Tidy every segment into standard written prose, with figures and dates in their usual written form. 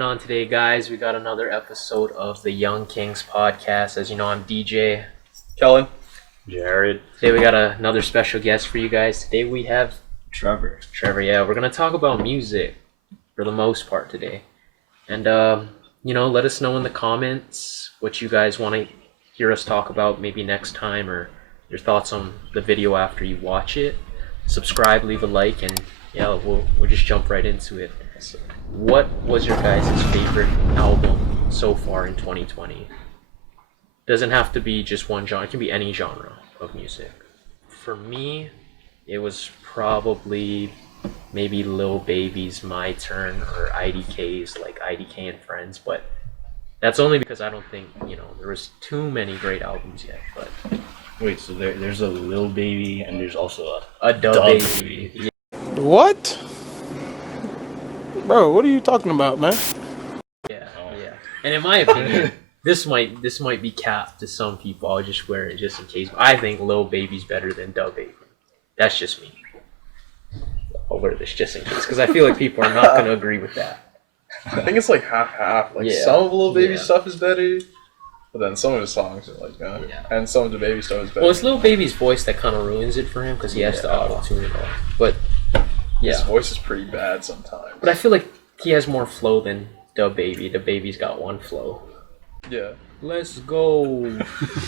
going on today, guys? We got another episode of the Young Kingz podcast. As you know, I'm DJ. Kellen. Jared. Today we got another special guest for you guys. Today we have Trevor, yeah. We're going to talk about music for the most part today. And, let us know in the comments what you guys want to hear us talk about maybe next time, or your thoughts on the video after you watch it. Subscribe, leave a like, and yeah, we'll just jump right into it. What was your guys' favorite album so far in 2020? Doesn't have to be just one genre. It can be any genre of music. For me, it was probably maybe Lil Baby's My Turn or IDK's, like IDK and Friends, but that's only because I don't think, there was too many great albums yet. But wait, so there's a Lil Baby and there's also a Dub Baby. Yeah. What? Bro, what are you talking about, man? Yeah. And in my opinion, this might be capped to some people. I'll just wear it just in case. I think Lil Baby's better than Dub Baby. That's just me. I'll wear this just in case, because I feel like people are not going to agree with that. I think it's like half-half. Like some of Lil Baby's stuff is better, but then some of his songs are like, and some of the Baby stuff is better. Well, it's Lil Baby's voice that kind of ruins it for him, because he has to auto-tune it all. But his voice is pretty bad sometimes. But I feel like he has more flow than Dub Baby. The Baby's got one flow. Yeah. Let's go.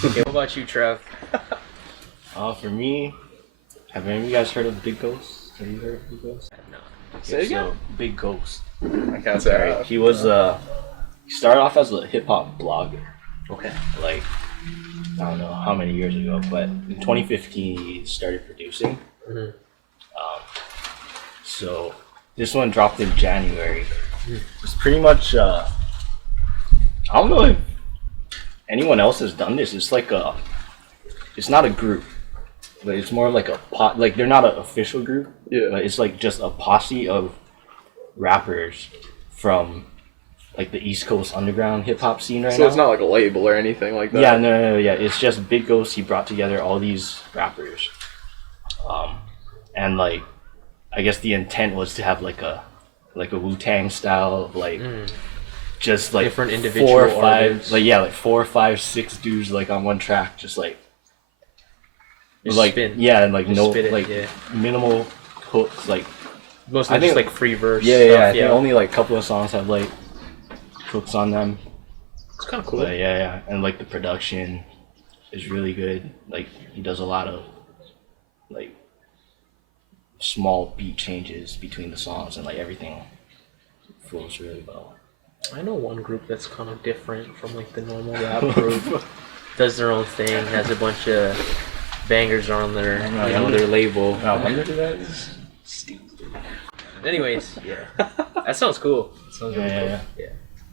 Okay, what about you, Trev? For me, have any of you guys heard of Big Ghost? Have you heard of Big Ghost? No. Okay, Say again? so Big Ghost. I can't say I have. He was he started off as a hip hop blogger. Okay. Like, I don't know how many years ago, but in 2015 he started producing. Mm-hmm. So this one dropped in January. It's pretty much I don't know if anyone else has done this. It's like it's not a group. But it's more like like they're not an official group. Yeah. But it's like just a posse of rappers from like the East Coast underground hip hop scene right now. So it's not like a label or anything like that? Yeah, no. It's just Big Ghost. He brought together all these rappers. And like, I guess the intent was to have like a Wu-Tang style of like just like different individual 4 or 5 artists. like 4, 5, 6 dudes like on one track, just like spin. and like Just spit it, minimal hooks, like Mostly just like free verse I stuff. think only like a couple of songs have like hooks on them. It's kind of cool. But and like the production is really good. Like he does a lot of like small beat changes between the songs, and like everything flows really well. I know one group that's kind of different from like the normal rap group. Does their own thing, has a bunch of bangers on their their label. I wonder who that is. Anyways, that sounds cool. That sounds really cool. Yeah.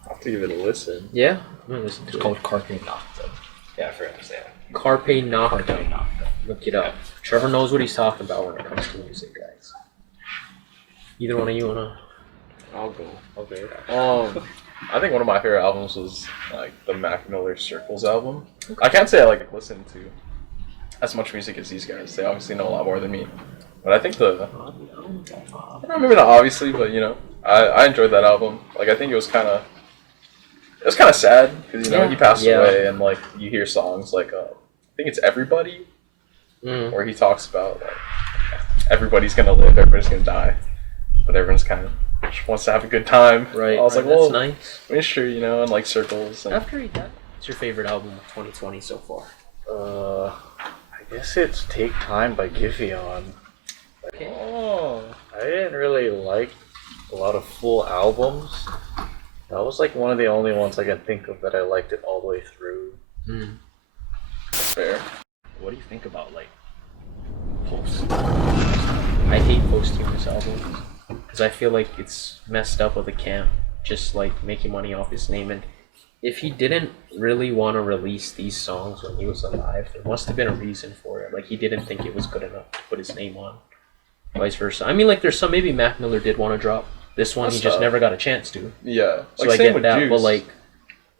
I'll have to give it a listen. Yeah, I'm gonna listen to It's it. called Carpe Noctem. Yeah, I forgot to say that. Carpe Noctem. Carpe Noctem. Look it up. Trevor knows what he's talking about when it comes to music, guys. Either one of you wanna? I'll go. Okay. I think one of my favorite albums was like the Mac Miller Circles album. I can't say I like listen to as much music as these guys. They obviously know a lot more than me. But I think maybe not obviously, but I enjoyed that album. Like I think it was kind of sad because he passed away, and like you hear songs like I think it's Everybody, where he talks about like everybody's gonna live, everybody's gonna die, but everyone's kind of just wants to have a good time. Right. I was like, that's well, nice. I mean, sure, and like Circles. And, After he died, what's your favorite album of 2020 so far? I guess it's Take Time by Giveon. Okay. I didn't really like a lot of full albums. That was like one of the only ones I can think of that I liked it all the way through. That's fair. What do you think about like post? I hate posthumous albums because I feel like it's messed up with a camp just like making money off his name. And if he didn't really want to release these songs when he was alive, there must have been a reason for it. Like he didn't think it was good enough to put his name on. Vice versa. I mean, like there's some, maybe Mac Miller did want to drop this one. He just never got a chance to. Yeah. So like, I same get with that, Juice. but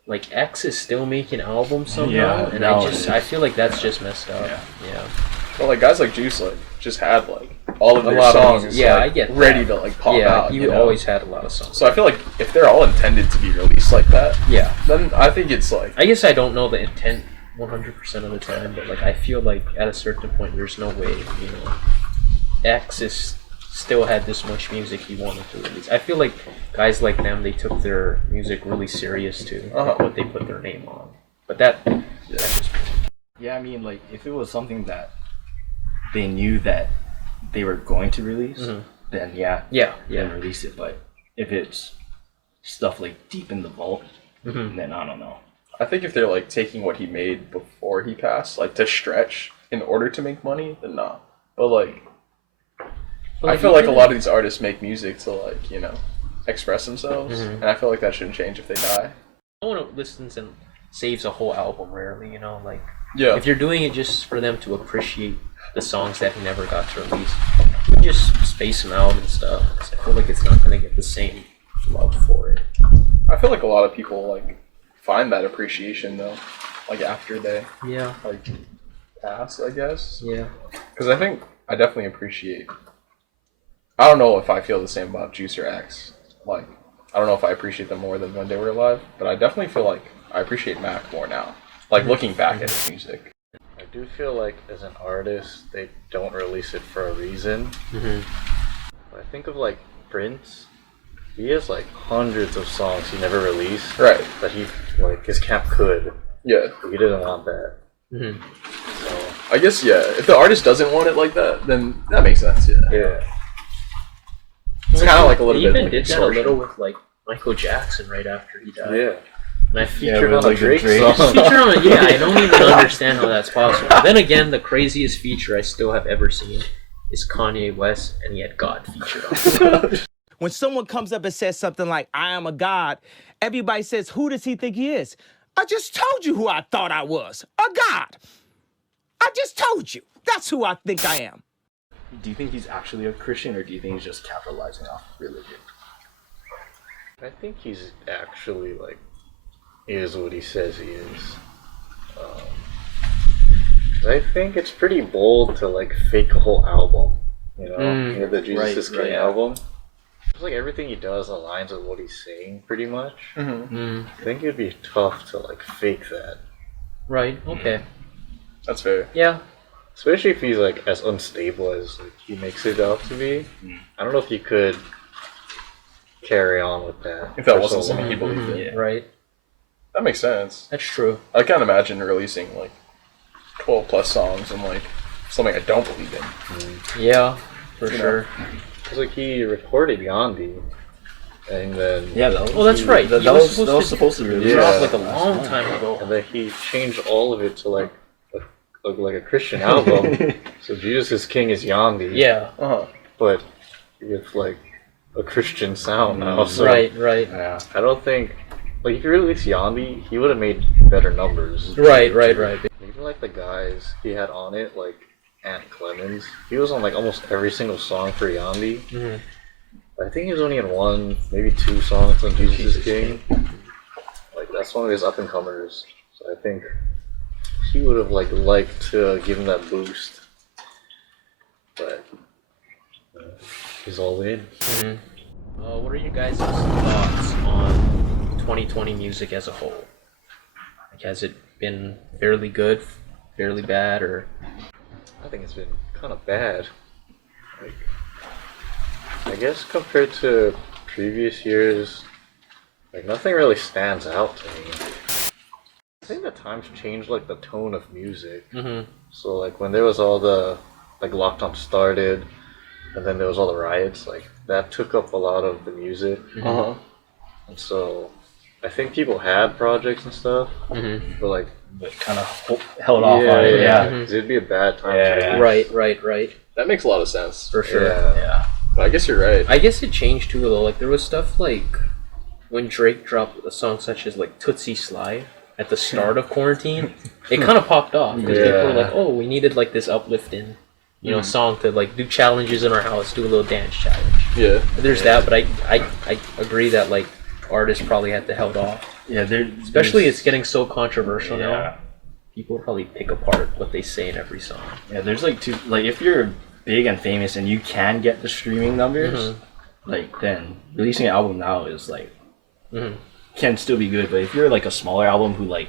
like X is still making albums somehow, Yeah, and no, I feel like that's just messed up. Yeah. Yeah. Well, like guys like Juice, like just had like all of A their lot of songs, music. Yeah, like, I get that. ready to like pop yeah, out. you always had a lot of songs. So I feel like if they're all intended to be released like that, yeah, then I think it's like I guess I don't know the intent 100% of the time, but like I feel like at a certain point, there's no way, X is still had this much music he wanted to release. I feel like guys like them, they took their music really serious too, like what they put their name on. But that's just Yeah, I mean, like, if it was something that they knew that they were going to release, then yeah. then release it. But if it's stuff like deep in the vault, then I don't know. I think if they're like taking what he made before he passed, like to stretch in order to make money, then nah. But like, I feel like a lot of these artists make music to like express themselves, and I feel like that shouldn't change if they die. No one listens and saves a whole album rarely, like. Yeah. If you're doing it just for them to appreciate the songs that he never got to release, you just space them out and stuff. 'Cause I feel like it's not going to get the same love for it. I feel like a lot of people like find that appreciation though, like after they like pass, I guess. Yeah. Because I think I definitely appreciate. I don't know if I feel the same about Juice or X. Like, I don't know if I appreciate them more than when they were alive, but I definitely feel like I appreciate Mac more now. Like looking back at his music. I do feel like as an artist, they don't release it for a reason. I think of like Prince. He has like hundreds of songs he never released. Right. That he like his camp could. Yeah. He didn't want that. So I guess if the artist doesn't want it like that, then that makes sense. Yeah. It's kind of like a little He bit. even Like did that a distortion. little with like Michael Jackson right after he died. Yeah. And I featured with, on like, a the Drake Drake song. Feature on I don't even understand how that's possible. Then again, the craziest feature I still have ever seen is Kanye West, and he had God featured on it. When someone comes up and says something like, I am a god, everybody says, who does he think he is? I just told you who I thought I was, a god. I just told you. That's who I think I am. Do you think he's actually a Christian, or do you think he's just capitalizing off religion? I think he's actually like is what he says he is. I think it's pretty bold to like fake a whole album, the Jesus is King album. It's like everything he does aligns with what he's saying, pretty much. I think it'd be tough to like fake that. Right, okay. That's fair. Yeah. Especially if he's like as unstable as like, he makes it out to be. I don't know if you could carry on with that. If that for wasn't so something long. he believed in. Right. That makes sense. That's true. I can't imagine releasing like 12 plus songs and like something I don't believe in. Yeah, for sure. It's like he recorded Yandi, and then Well, that's right. That He was supposed supposed to release. Dropped Yeah. like a long time ago. and then he changed all of it to like a Christian album. So Jesus is King is Yandi. Yeah. but with like a Christian sound now. So Right. Yeah. I don't think like if you released Yandi, he would have made better numbers. Right. Even like the guys he had on it, like Ant Clemens, he was on like almost every single song for Yandi. I think he was only in one, maybe two songs on Jesus is King. Like that's one of his up and comers. So I think he would have like liked to give him that boost, but he's all in. What are you guys' thoughts on 2020 music as a whole? Like, has it been fairly good, fairly bad, or? I think it's been kind of bad. Like, I guess compared to previous years, like nothing really stands out to me. I think the times changed like the tone of music. So like when there was all the like lockdown started, and then there was all the riots, like that took up a lot of the music. And so I think people had projects and stuff, but like But kind of held off on it. Yeah. 'cause it'd be a bad time. Yeah. to release. Right. That makes a lot of sense. For sure. Yeah. But I guess you're right. I guess it changed too, though. Like there was stuff like when Drake dropped a song such as like Tootsie Slide at the start of quarantine, it kind of popped off because people were like, "Oh, we needed like this uplifting, song to like do challenges in our house, do a little dance challenge." Yeah. There's that, but I agree that like artists probably had to held off. Yeah. Especially it's getting so controversial now. people would probably pick apart what they say in every song. Yeah, there's like two. Like if you're big and famous and you can get the streaming numbers, like then releasing an album now is like can still be good. But if you're like a smaller album who like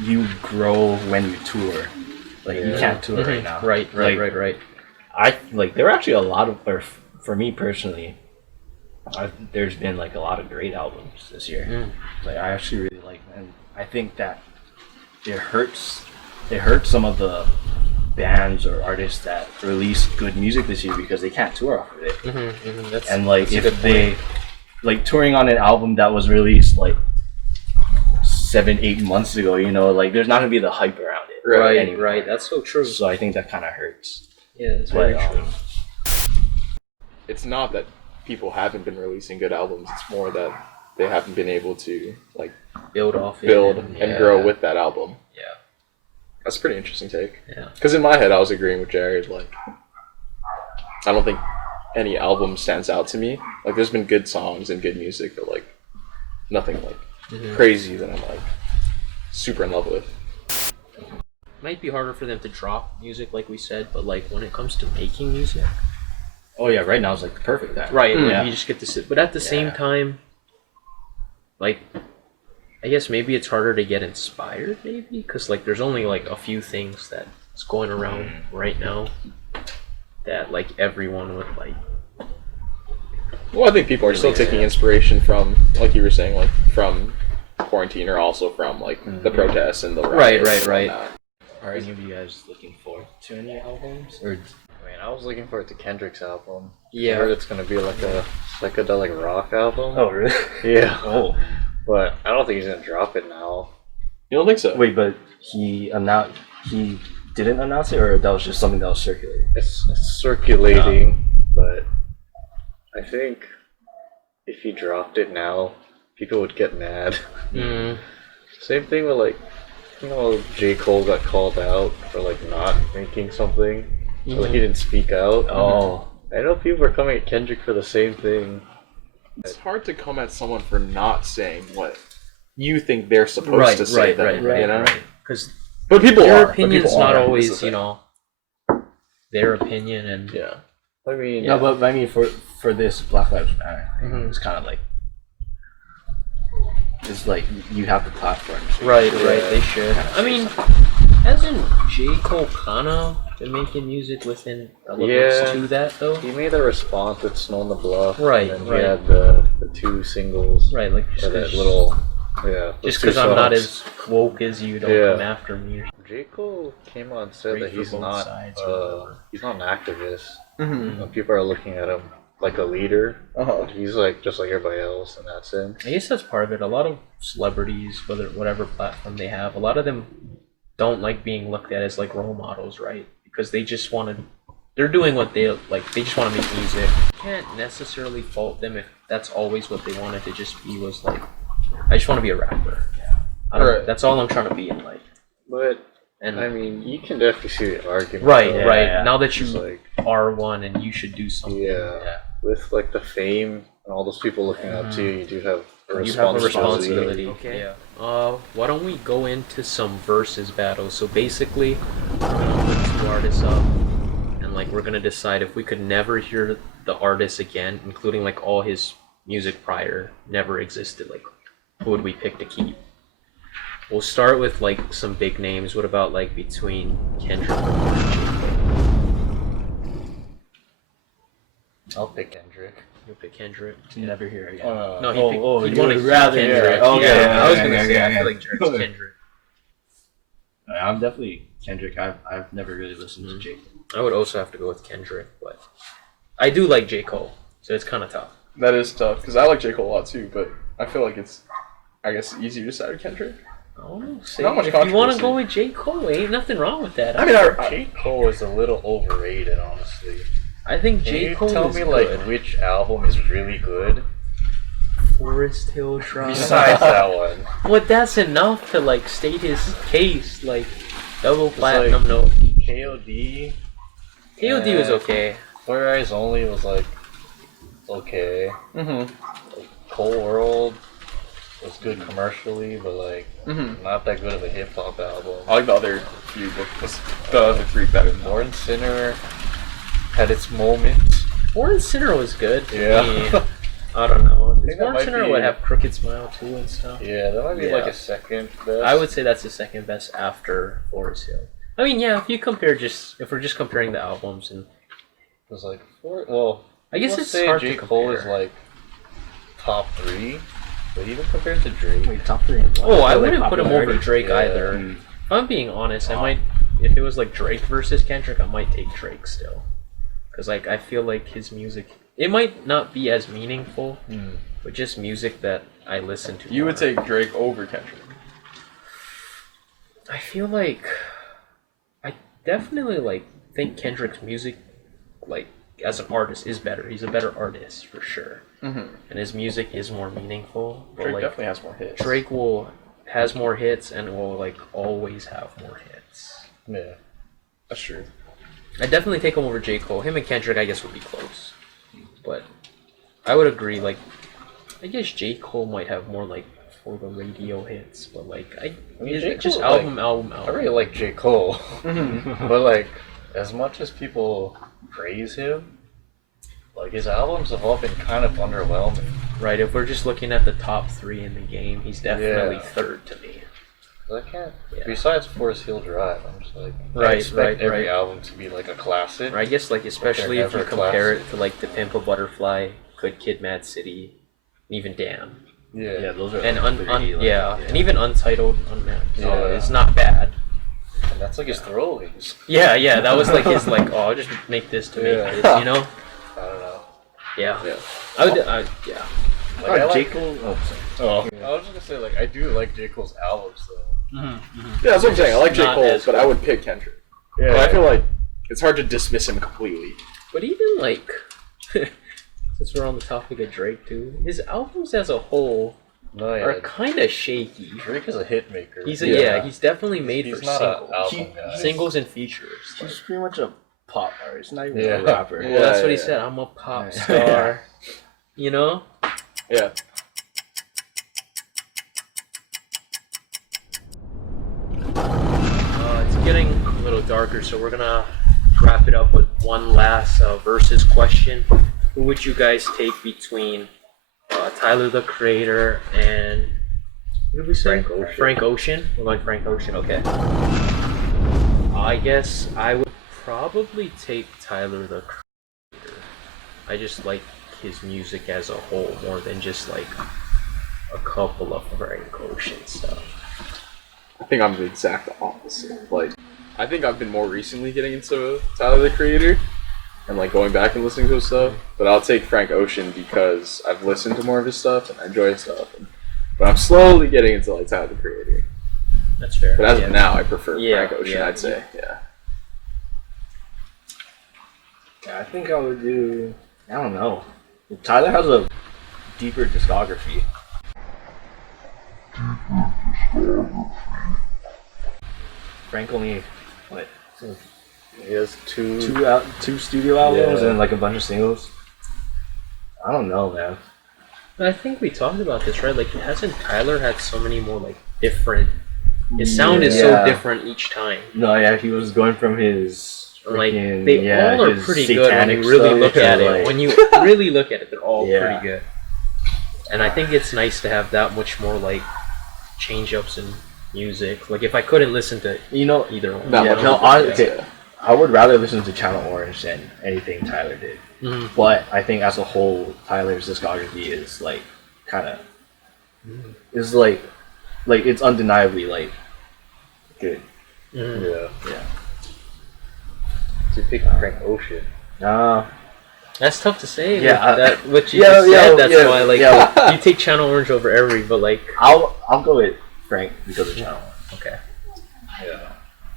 you grow when you tour, like you can't tour right now. Right. I like there are actually a lot of, or for me personally, there's been like a lot of great albums this year. Like I actually really like, and I think that it hurts some of the bands or artists that release good music this year because they can't tour off of it. And like if they like touring on an album that was released like 7-8 months ago, you know, like there's not gonna be the hype around it. Right. That's so true. So I think that kind of hurts. Yeah, that's very true. It's not that people haven't been releasing good albums. It's more that they haven't been able to like Build off build it and grow with that album. Yeah. That's a pretty interesting take. Yeah. Because in my head, I was agreeing with Jared. Like, I don't think any album stands out to me. Like, there's been good songs and good music, but like nothing like crazy that I'm like super in love with. Might be harder for them to drop music, like we said, but like when it comes to making music, Oh yeah, right now is like the perfect time. right? Like, Yeah. you just get to sit. But at the same time, like, I guess maybe it's harder to get inspired, maybe because like there's only like a few things that's going around right now that like everyone would like. Well, I think people are still taking inspiration from, like you were saying, like from quarantine, or also from like the protests and the riots and whatnot. Are any of you guys looking forward to any albums? Or I mean, I was looking forward to Kendrick's album. Yeah. I heard it's gonna be like a psychedelic rock album. oh really? Yeah. Oh But I don't think he's gonna drop it now. You don't think so? wait, but he didn't announce it, or that was just something that was circulating? It's circulating, but I think if he dropped it now, people would get mad. Same thing with like, you know, J. Cole got called out for like not making something. So like he didn't speak out. Oh, I know people are coming at Kendrick for the same thing. It's hard to come at someone for not saying what you think they're supposed to say. You know? Because But people their are. But opinion's people not are. always, This is you it. know, their opinion, and Yeah. I mean, no, but I mean for this Black Lives Matter thing, it's kind of like it's like you have the platform. right, they should. I mean, hasn't J. Cole kinda been making music within elements to that though? he made a response with Snow on the Bluff. Right, And then right. he had the two singles. Right, like For just that 'cause- little, those just two because I'm not songs. as woke as you, don't Yeah. come after me. J. Cole came out and said Great that for he's both not sides or he's not an activist. Mm-hmm. People are looking at him like a leader. Uh-huh. He's like just like everybody else in that sense. I guess that's part of it. A lot of celebrities, whatever platform they have, a lot of them don't like being looked at as like role models, right? Because they just want to, they're doing what they like. They just want to make music. You can't necessarily fault them if that's always what they wanted to just be. Was like, I just want to be a rapper. I don't, Right. That's all I'm trying to be in life. But And I mean, you can definitely see the argument. right. though. yeah. Now that you It's like, are one and you should do something. yeah, with like the fame and all those people looking up to you, you do have a You have a responsibility. responsibility. Okay. Yeah. Why don't we go into some versus battles? So basically, we're gonna put two artists up, and like we're gonna decide if we could never hear the artist again, including like all his music prior never existed. Like, who would we pick to keep? We'll start with like some big names. What about like between Kendrick Lamar and J. Cole? I'll pick Kendrick. You'll pick Kendrick. To never hear again. No, he'd you want to would hear rather Kendrick. hear it. Okay, Yeah, I was okay, gonna okay, say I okay. feel like Jared's Okay. Kendrick. I'm definitely Kendrick. I've never really listened to J. I would also have to go with Kendrick, but I do like J. Cole, so it's kind of tough. That is tough because I like J. Cole a lot too, but I feel like it's, I guess, easier to side with Kendrick. Oh, say, Not much if you want to controversy. go with J. Cole, ain't nothing wrong with that. I mean, J. Cole is a little overrated, honestly. I think Can J. you Cole tell is me good. like which album is really good Forest Hill Drive. besides that one? Well, that's enough to like state his case. Like double platinum, like- no. KOD. KOD was okay. Where Eyes Only was like okay. Mm-hmm. Cold World. was good commercially, but like not that good of a hip hop album. I like the other few, but the other three better. Born Sinner had its moments. Born Sinner was good to Yeah. me. I don't know. think that Born might Sinner be- would have Crooked Smile too and stuff. Yeah, that might be Yeah. like a second best. I would say that's the second best after Forest Hill. I mean, yeah, if we're just comparing the albums, and It was like well, I guess let's it's say hard J. to Cole is compare. like top 3, but even compared to Drake, Wait, top 3 and Oh, I like wouldn't put him over popularity. Drake Yeah. either. If I'm being honest, I might. If it was like Drake versus Kendrick, I might take Drake still, because like I feel like his music, it might not be as meaningful, but just music that I listen to. You would more. take Drake over Kendrick. I feel like I definitely like think Kendrick's music, like as an artist, is better. He's a better artist for sure, and his music is more meaningful. But Drake like definitely has more hits. Drake has more hits and will like always have more hits. yeah. That's true. I definitely take him over J. Cole. Him and Kendrick, I guess, would be close, but I would agree. Like, I guess J. Cole might have more like for the radio hits, but like I mean, J. J. just Cole, album. I really like J. Cole, but like as much as people praise him, like his albums have all been kind of underwhelming. Right, if we're just looking at the top 3 in the game, he's definitely Yeah. third to me. I can't. Yeah. Besides Forest Hill Drive, I'm just like I Right, expect right, every right. album to be like a classic. Or I guess like especially if you never compare classic. it to like The Pimp a Butterfly, Good Kid, Mad City, even Damn, Yeah, Yeah, those are and pretty, like, and even Untitled, Unmapped. So Yeah. it's not bad. and that's like his throwaways. Yeah, that was like his like, oh, I'll just make this to make Yeah. this, you know? I don't know. Yeah. Yeah. Yeah. Like, I J. like, Cole. Oh, Oh. I was just gonna say like I do like J. Cole's albums though. Yeah, that's what I'm saying. I like J. Not Cole, as but I cool. would pick Kendrick. Yeah, But I feel like it's hard to dismiss him completely. But even like, since we're on the topic of Drake too, his albums as a whole no, yeah. are kind of shaky. Drake is a hit maker. He's Yeah. he's definitely made He's for not singles. an album guy. Singles and features. Like, he's pretty much a pop artist, not even Yeah. a rapper. well, that's what he yeah. said. I'm a pop Yeah. star. You know? Yeah. It's getting a little darker, so we're gonna wrap it up with one last versus question. Who would you guys take between Tyler the Creator and what did we say? Frank Ocean. Frank Ocean. We're going Frank Ocean. Okay. I guess I would probably take Tyler the Creator. I just like his music as a whole more than just like a couple of Frank Ocean stuff. I think I'm the exact opposite. Like, I think I've been more recently getting into Tyler the Creator and like going back and listening to his stuff. But I'll take Frank Ocean because I've listened to more of his stuff and I enjoy his stuff. But I'm slowly getting into like Tyler the Creator. That's fair. But as Yeah. of now, I prefer Yeah, Frank Ocean. yeah. I'd say, yeah. Yeah, I think I would do. I don't know. Tyler has a deeper discography. Frank only what He has two. two studio albums Yeah. and like a bunch of singles. I don't know, man. I think we talked about this, right? Like, hasn't Tyler had so many more like different? His sound is so Yeah. different each time. No, yeah, he was going from his Like freaking, they yeah, all are his pretty good when you satanic really stuff, look at it. like- When you really look at it, they're all Yeah. pretty good. And I think it's nice to have that much more like change ups in music. Like if I couldn't listen to you know, either one, That yeah, much no, of it, okay, yeah. I would rather listen to Channel Orange than anything Tyler did. Mhm. But I think as a whole, Tyler's discography is like kind of is like it's undeniably like good. Mhm. Yeah. Yeah. So you pick Frank Ocean. That's tough to say. Yeah, Like, that what you yeah, just yeah, said. That's yeah, why like yeah. you take Channel Orange over every, but like I'll go with Frank because of Channel Orange. okay. Yeah.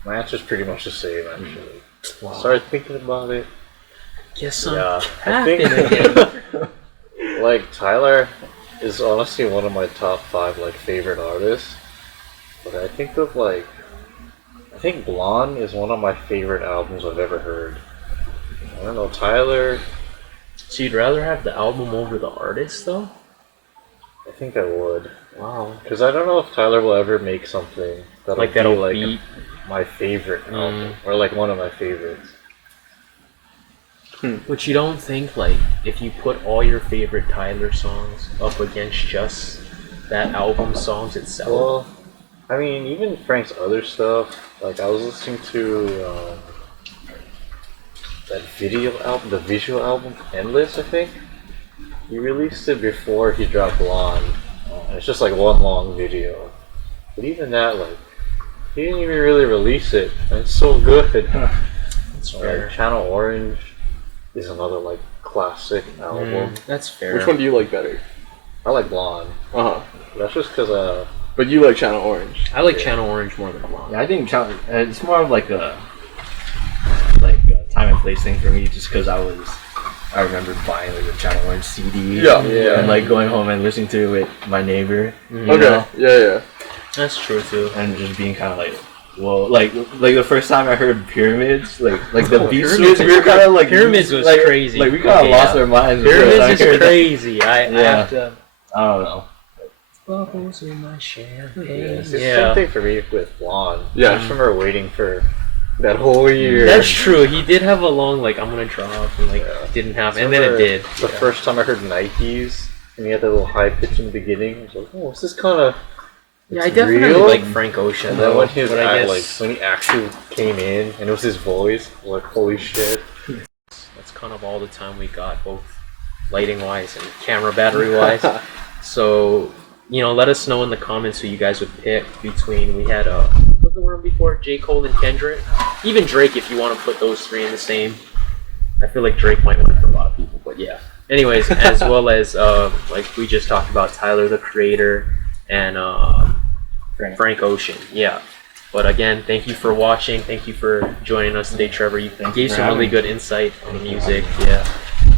My answer's pretty much the same actually. Wow. Started thinking about it. Guess I'm Yeah, I capping think- again. Like Tyler is honestly one of my top 5 like favorite artists. But I think Blonde is one of my favorite albums I've ever heard. I don't know, Tyler. So you'd rather have the album over the artist, though? I think I would. Wow. Because I don't know if Tyler will ever make something that'll Like be that'll like beat. my favorite album, or like one of my favorites. But you don't think like if you put all your favorite Tyler songs up against just that album songs itself? Well, I mean, even Frank's other stuff. Like I was listening to that video album, the visual album, Endless. I think he released it before he dropped Blonde. It's just like one long video. But even that, like, he didn't even really release it. And it's so good. That's fair. Like, Channel Orange is another like classic album. That's fair. Which one do you like better? I like Blonde. Uh huh. That's just because But you like Channel Orange. I like Channel Orange more than Blonde. Yeah, I think it's more of like a time and place thing for me, just because I remember buying like a Channel Orange CD. Yeah. And like going home and listening to it with my neighbor. You Okay. know? Yeah. That's true too. And just being kind of like, whoa, like the first time I heard Pyramids, like the beat Pyramids switch, we were kind of like Pyramids was like, crazy. Like we kind of lost our minds. Pyramids I is crazy. I have to. I don't know. Bubbles in my champagne. it's the same thing for me with Blonde. Yeah. I just remember waiting for that whole year. That's true. He did have a long like I'm gonna drop and like didn't have, and then it did. The first time I heard Nikes, and he had that little high pitch in the beginning, I was like, "Oh, this is kind of." Yeah, I definitely real? like Frank Ocean. And then though, when he was but I guess like when he actually came in, and it was his voice, I was like, "Holy shit!" that's kind of all the time we got, both lighting wise and camera battery wise. So let us know in the comments who you guys would pick between. We had what's the one before J. Cole and Kendrick, even Drake if you want to put those three in the same. I feel like Drake might win for a lot of people, but yeah. Anyways, as well as like we just talked about Tyler the Creator and Frank Ocean, yeah. But again, thank you for watching. Thank you for joining us today, Trevor. You gave some really good insight on music. Yeah.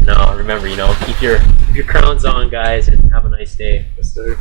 No, remember, keep your crowns on, guys, and have a nice day. Yes, sir.